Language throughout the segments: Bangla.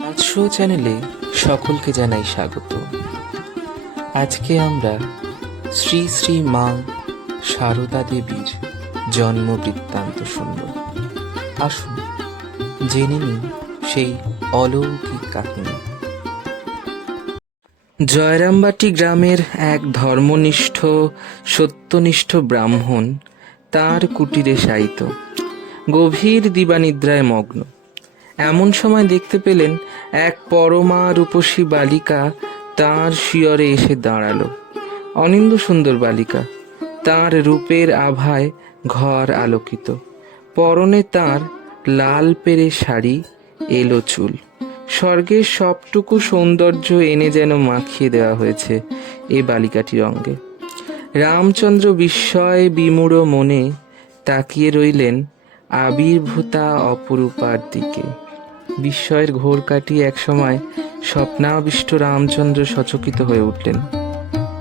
আজ শো চ্যানেলে সকলকে জানাই স্বাগত। আজকে আমরা শ্রী শ্রী মা সারদা দেবীর জন্ম বৃত্তান্ত শুনব। আসুন, জেনে নিন সেই অলৌকিক কাহিনী। জয়রামবাটি গ্রামের এক ধর্মনিষ্ঠ, সত্যনিষ্ঠ ব্রাহ্মণ তার কুটিরে শায়িত। গভীর দিবানিদ্রায় মগ্ন। এমন সময় দেখতে পেলেন এক পরমা রূপসী বালিকা তার শিয়রে এসে দাঁড়াল। অনিন্দ সুন্দর বালিকা, তার রূপের আভায় ঘর আলোকিত। পরনে তার লাল পেরে শাড়ি, এলো চুল। স্বর্গের সবটুকু সৌন্দর্য এনে যেন মাখিয়ে দেওয়া হয়েছে এই বালিকাটির অঙ্গে। রামচন্দ্র বিস্ময় বিমূঢ় মনে তাকিয়ে রইলেন আবির্ভূতা অপরূপার দিকে। বিস্ময়ের ঘোর কাটিয়ে একসময় স্বপ্নাবিষ্ট রামচন্দ্র সচকিত হয়ে উঠলেন।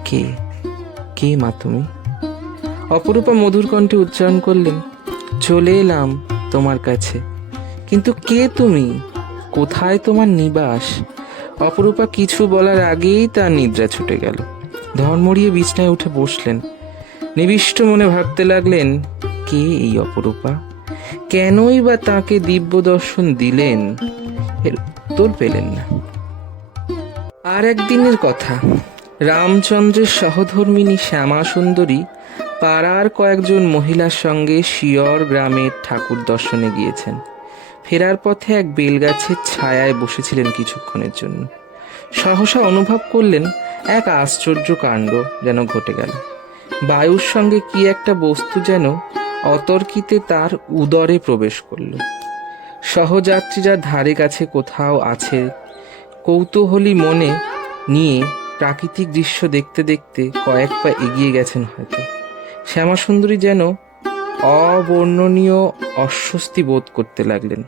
কে? কে মা তুমি? অপরূপা মধুর কণ্ঠে উচ্চারণ করলেন, চলে এলাম তোমার কাছে। কিন্তু কে তুমি? কোথায় তোমার নিবাস? অপরূপা কিছু বলার আগেই তার নিদ্রা ছুটে গেল। ধর্মড়িয়ে বিছনায় উঠে বসলেন। নিবিষ্ট মনে ভাবতে লাগলেন, কে এই অপরূপা? কেনই বা তাকে দিব্য দর্শন দিলেন উত্তর পেলেন না। আর একদিনের কথা, রামচন্দ্রের সহধর্মিনী শ্যামা সুন্দরী পাড়ার কয়েকজন মহিলার সঙ্গে শিয়র গ্রামের ঠাকুর দর্শনে গিয়েছেন। ফেরার পথে এক বেলগাছের ছায়ায় বসেছিলেন কিছুক্ষণের জন্য। সহসা অনুভব করলেন এক আশ্চর্য কাণ্ড যেন ঘটে গেল। বায়ুর সঙ্গে কি একটা বস্তু যেন অতর্কিতে তার উদরে প্রবেশ করল। সহযাত্রীরা ধারে কাছে কোথাও আছে, কৌতূহলী মনে নিয়ে প্রাকৃতিক দৃশ্য দেখতে দেখতে কয়েক পা এগিয়ে গেছেন হয়তো। শ্যামাসুন্দরী যেন অবর্ণনীয় অস্বস্তি বোধ করতে লাগলেন।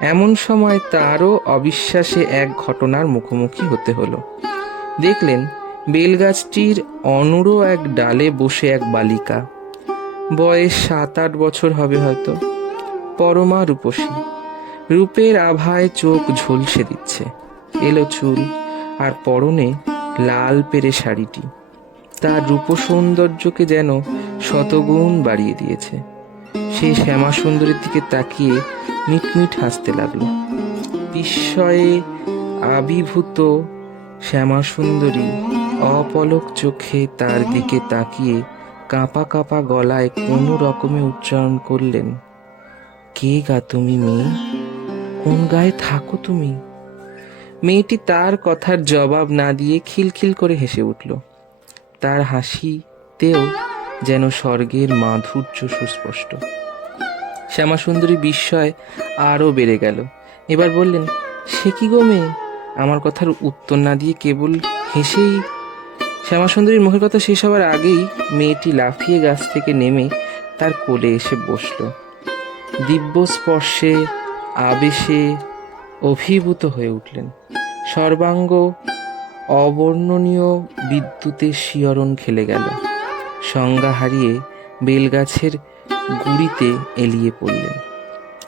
এমন সময় তারও অবিশ্বাসে এক ঘটনার মুখোমুখি হতে হলো। দেখলেন বেলগাছটির অনুরো এক ডালে বসে এক বালিকা। বয়স সাত আট বছর হবে হয়তো। পরমা রূপসী। রূপের আভায় চোখ ঝলসে দিচ্ছে। এলো চুল আর পরনে লাল পেরে শাড়িটি। তার রূপ সৌন্দর্যকে যেন শতগুণ বাড়িয়ে দিয়েছে। সে শ্যামা সুন্দরীর দিকে তাকিয়ে মিটমিট হাসতে লাগল। বিস্ময়ে আবির্ভূত শ্যামা সুন্দরী অপলক চোখে তার দিকে তাকিয়ে কাঁপা কাঁপা গলায় কোনো রকমে উচ্চারণ করলেন? কে গা তুমি মেয়ে? কোন গায়ে থাকো তুমি? মেয়েটি তার কথার জবাব না দিয়ে খিলখিল করে হেসে উঠল। তার হাসিতেও যেন স্বর্গের মাধুর্য সুস্পষ্ট। শ্যামাসুন্দরী বিস্ময় আরও বেড়ে গেল। এবার বললেন, সে কি গো মেয়ে? আমার কথার উত্তর না দিয়ে কেবল হেসেই শ্যামাসুন্দরীর মুখের কথা শেষ হওয়ার আগেই মেয়েটি লাফিয়ে গাছ থেকে নেমে তার কোলে এসে বসল। দিব্য স্পর্শে, আবেশে অভিভূত হয়ে উঠলেন। সর্বাঙ্গ, অবর্ণনীয় বিদ্যুতের শিহরণ খেলে গেল। সংজ্ঞা হারিয়ে বেলগাছের গুড়িতে এলিয়ে পড়লেন।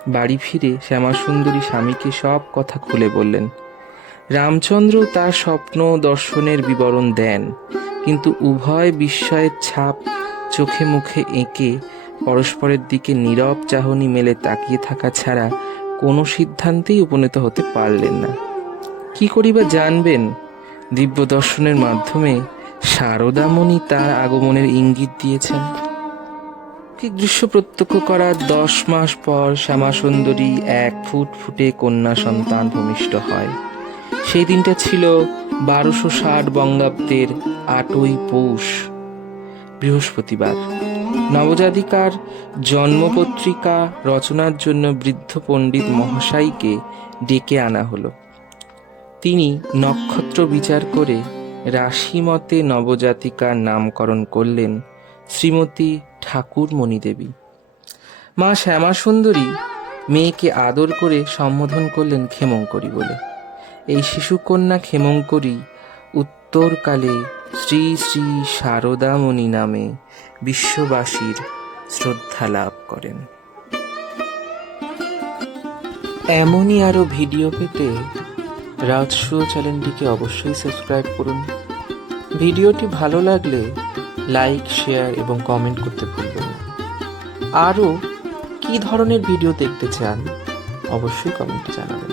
বাড়ি ফিরে শ্যামাসুন্দরী স্বামীকে সব কথা খুলে বললেন। রামচন্দ্র তার স্বপ্ন দর্শনের বিবরণ দেন, কিন্তু উভয় বিস্ময়ের ছাপ চোখে মুখে এঁকে পরস্পরের দিকে নীরব চাহনি মেলে তাকিয়ে থাকা ছাড়া কোনো সিদ্ধান্তেই উপনীত হতে পারলেন না। কি করিবা জানবেন? দিব্য দর্শনের মাধ্যমে শারদামণি তার আগমনের ইঙ্গিত দিয়েছেন। দৃশ্য প্রত্যক্ষ করার দশ মাস পর শ্যামাসুন্দরী এক ফুট ফুটে কন্যা সন্তান ভূমিষ্ঠ হয়। সেই দিনটা ছিল বারোশো ষাট বঙ্গাব্দের আটই পৌষ, বৃহস্পতিবার। নবজাতিকার জন্মপত্রিকা রচনার জন্য বৃদ্ধ পণ্ডিত মহাশয়কে ডেকে আনা হলো। তিনি নক্ষত্র বিচার করে রাশিমতে নবজাতিকার নামকরণ করলেন শ্রীমতী ঠাকুরমণি দেবী মা শ্যামা সুন্দরী মেয়েকে আদর করে সম্বোধন করলেন ক্ষেমঙ্করী বলে। এই শিশুকন্যা ক্ষেমঙ্করী উত্তরকালে শ্রী শ্রী শারদামণি নামে বিশ্ববাসীর শ্রদ্ধা লাভ করেন। এমনই আরও ভিডিও পেতে রাজশো চ্যানেলটিকে অবশ্যই সাবস্ক্রাইব করুন। ভিডিওটি ভালো লাগলে লাইক, শেয়ার এবং কমেন্ট করতে ভুলবেন না। আরও কী ধরনের ভিডিও দেখতে চান অবশ্যই কমেন্টে জানাবেন।